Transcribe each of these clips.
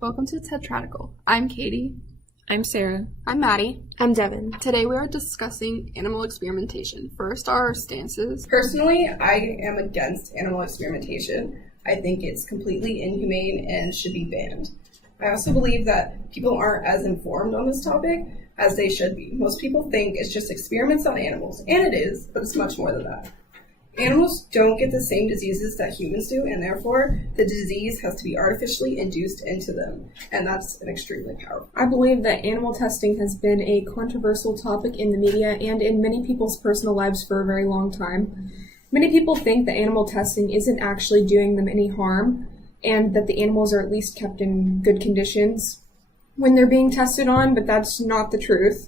Welcome to Tetradical. I'm Katie. I'm Sarah. I'm Maddie. I'm Devin. Today we are discussing animal experimentation. First, our stances. Personally, I am against animal experimentation. I think it's completely inhumane and should be banned. I also believe that people aren't as informed on this topic as they should be. Most people think it's just experiments on animals, and it is, but it's much more than that. Animals don't get the same diseases that humans do, and therefore the disease has to be artificially induced into them, and that's an extremely powerful. I believe that animal testing has been a controversial topic in the media and in many people's personal lives for a very long time. Many people think that animal testing isn't actually doing them any harm, and that the animals are at least kept in good conditions when they're being tested on, but that's not the truth.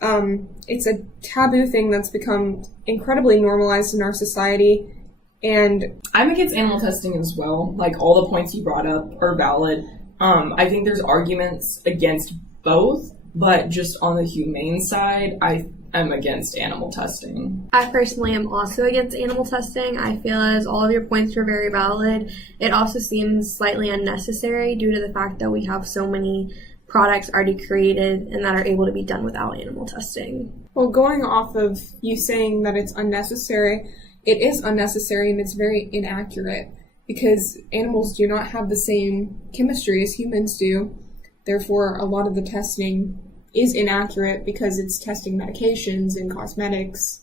It's a taboo thing that's become incredibly normalized in our society. And I'm against animal testing as well. Like, all the points you brought up are valid. I think there's arguments against both, but just on the humane side, I am against animal testing. I personally am also against animal testing. I feel as all of your points were very valid. It also seems slightly unnecessary due to the fact that we have so many products already created and that are able to be done without animal testing. well, going off of you saying that it's unnecessary, it is unnecessary and it's very inaccurate because animals do not have the same chemistry as humans do. Therefore, a lot of the testing is inaccurate because it's testing medications and cosmetics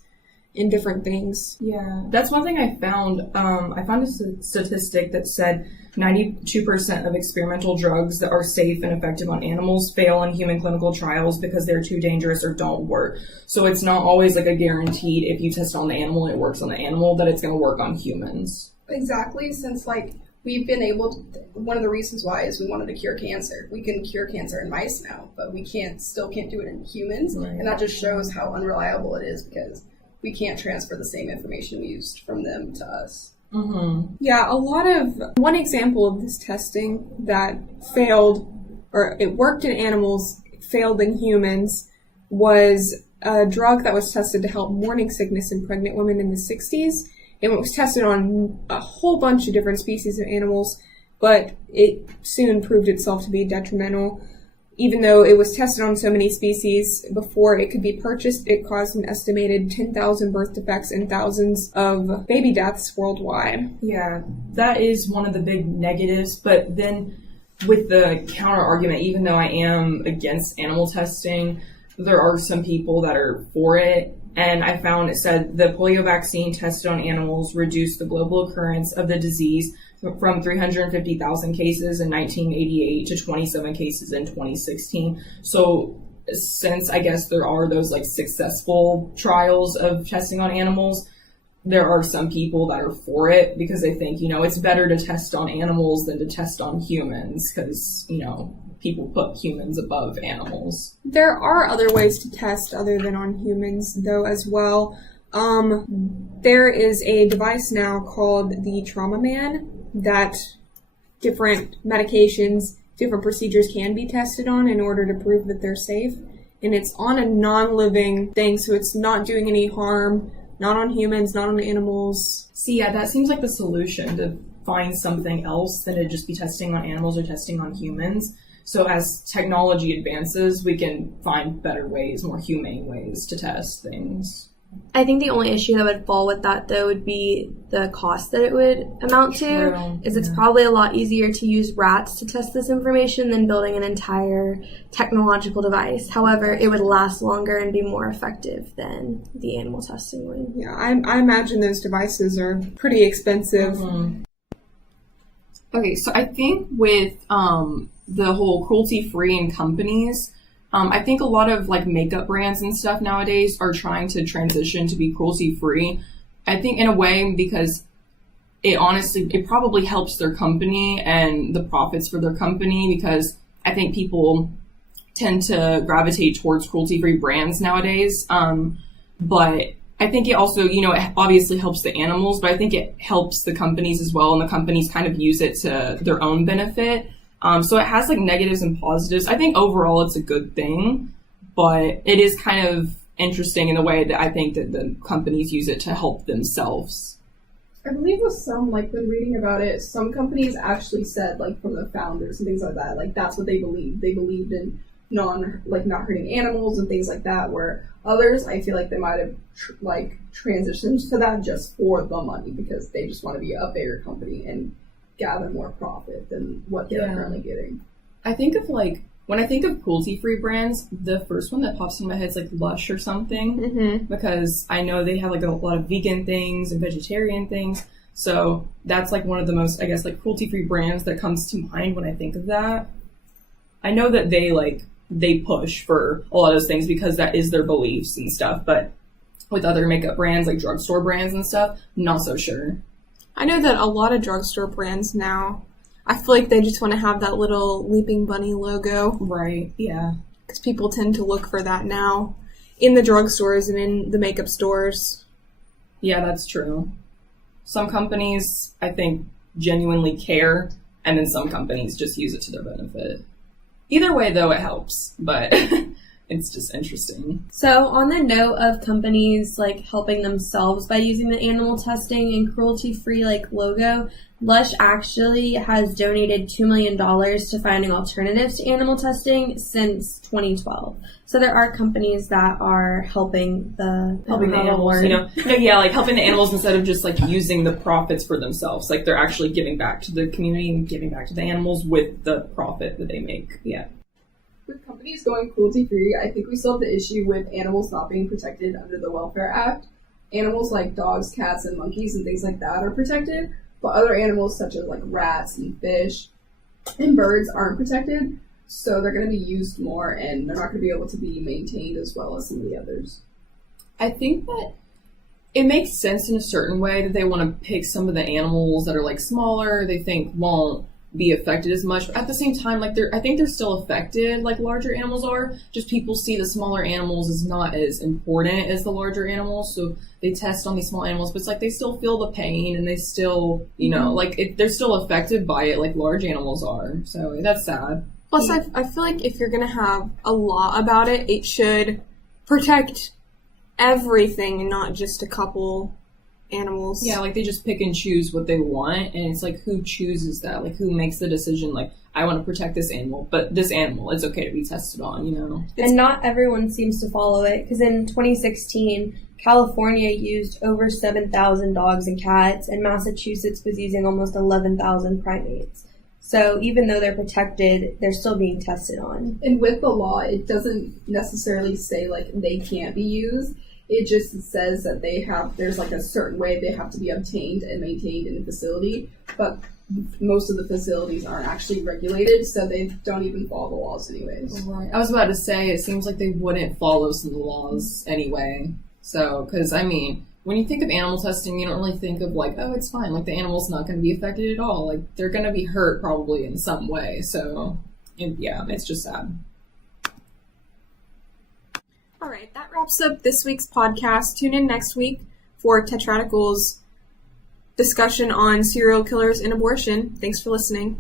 and different things. Yeah, that's one thing I found. I found a statistic that said 92% of experimental drugs that are safe and effective on animals fail in human clinical trials because they're too dangerous or don't work. So it's not always like a guaranteed if you test on the animal and it works on the animal that it's going to work on humans. Exactly, since we've been able to, one of the reasons why is we wanted to cure cancer. We can cure cancer in mice now, but we still can't do it in humans. Right. And that just shows how unreliable it is because we can't transfer the same information we used from them to us. Mm-hmm. Yeah, one example of this testing that failed, or it worked in animals, failed in humans, was a drug that was tested to help morning sickness in pregnant women in the 60s. It was tested on a whole bunch of different species of animals, but it soon proved itself to be detrimental. Even though it was tested on so many species before it could be purchased, it caused an estimated 10,000 birth defects and thousands of baby deaths worldwide. Yeah, that is one of the big negatives, but then with the counter argument, even though I am against animal testing, there are some people that are for it. And I found it said the polio vaccine tested on animals reduced the global occurrence of the disease from 350,000 cases in 1988 to 27 cases in 2016. So since I guess there are those successful trials of testing on animals, there are some people that are for it because they think, it's better to test on animals than to test on humans because, people put humans above animals. There are other ways to test other than on humans, though, as well. There is a device now called the Trauma Man that different medications, different procedures can be tested on in order to prove that they're safe. And it's on a non-living thing, so it's not doing any harm, not on humans, not on animals. See, yeah, that seems like the solution, to find something else than to just be testing on animals or testing on humans. So as technology advances, we can find better ways, more humane ways to test things. I think the only issue that would fall with that, though, would be the cost that it would amount to. True. It's probably a lot easier to use rats to test this information than building an entire technological device. However, it would last longer and be more effective than the animal testing would. Yeah, I imagine those devices are pretty expensive. Mm-hmm. Okay, so I think with the whole cruelty-free in companies, I think a lot of makeup brands and stuff nowadays are trying to transition to be cruelty-free. I think in a way because it probably helps their company and the profits for their company, because I think people tend to gravitate towards cruelty-free brands nowadays. But I think it also, it obviously helps the animals, but I think it helps the companies as well, and the companies kind of use it to their own benefit. So it has negatives and positives. I think overall it's a good thing, but it is kind of interesting in the way that I think that the companies use it to help themselves. I believe with some, like, when reading about it, some companies actually said, like, from the founders and things like that, like, that's what they believed. They believed in not hurting animals and things like that, where others, I feel like they might have, transitioned to that just for the money, because they just want to be a bigger company and gather more profit than what they're currently getting. I think of, like, when I think of cruelty-free brands, the first one that pops in my head is, like, Lush or something, because I know they have, like, a lot of vegan things and vegetarian things, so that's, like, one of the most, I guess, like, cruelty-free brands that comes to mind when I think of that. I know that they push for a lot of those things because that is their beliefs and stuff, but with other makeup brands, like drugstore brands and stuff, not so sure. I know that a lot of drugstore brands now, I feel like they just want to have that little Leaping Bunny logo. Right, yeah. Because people tend to look for that now in the drugstores and in the makeup stores. Yeah, that's true. Some companies, I think, genuinely care, and then some companies just use it to their benefit. Either way, though, it helps, but it's just interesting. So on the note of companies like helping themselves by using the animal testing and cruelty-free logo, Lush actually has donated $2 million to finding alternatives to animal testing since 2012. So there are companies that are helping the animals, helping the animals instead of just using the profits for themselves. Like they're actually giving back to the community and giving back to the animals with the profit that they make. Yeah. With companies going cruelty-free, I think we still have the issue with animals not being protected under the Welfare Act. Animals like dogs, cats, and monkeys and things like that are protected, but other animals such as rats and fish and birds aren't protected, so they're going to be used more and they're not going to be able to be maintained as well as some of the others. I think that it makes sense in a certain way that they want to pick some of the animals that are smaller, they think won't be affected as much, but at the same time, I think they're still affected like larger animals are. Just people see the smaller animals as not as important as the larger animals, so they test on these small animals, but it's they still feel the pain and they still, they're still affected by it like large animals are. So that's sad. Plus, I feel like if you're gonna have a law about it, it should protect everything and not just a couple animals. Yeah, they just pick and choose what they want, and it's who chooses that? Who makes the decision, I want to protect this animal, but this animal, it's okay to be tested on, And not everyone seems to follow it, because in 2016, California used over 7,000 dogs and cats, and Massachusetts was using almost 11,000 primates. So even though they're protected, they're still being tested on. And with the law, it doesn't necessarily say, they can't be used. It just says that there's a certain way they have to be obtained and maintained in the facility, but most of the facilities aren't actually regulated, so they don't even follow the laws anyways. Right. I was about to say, it seems like they wouldn't follow some of the laws anyway. So, because, when you think of animal testing, you don't really think of oh, it's fine, the animal's not going to be affected at all. They're going to be hurt probably in some way, so, yeah, it's just sad. All right, that wraps up this week's podcast. Tune in next week for Tetradical's discussion on serial killers and abortion. Thanks for listening.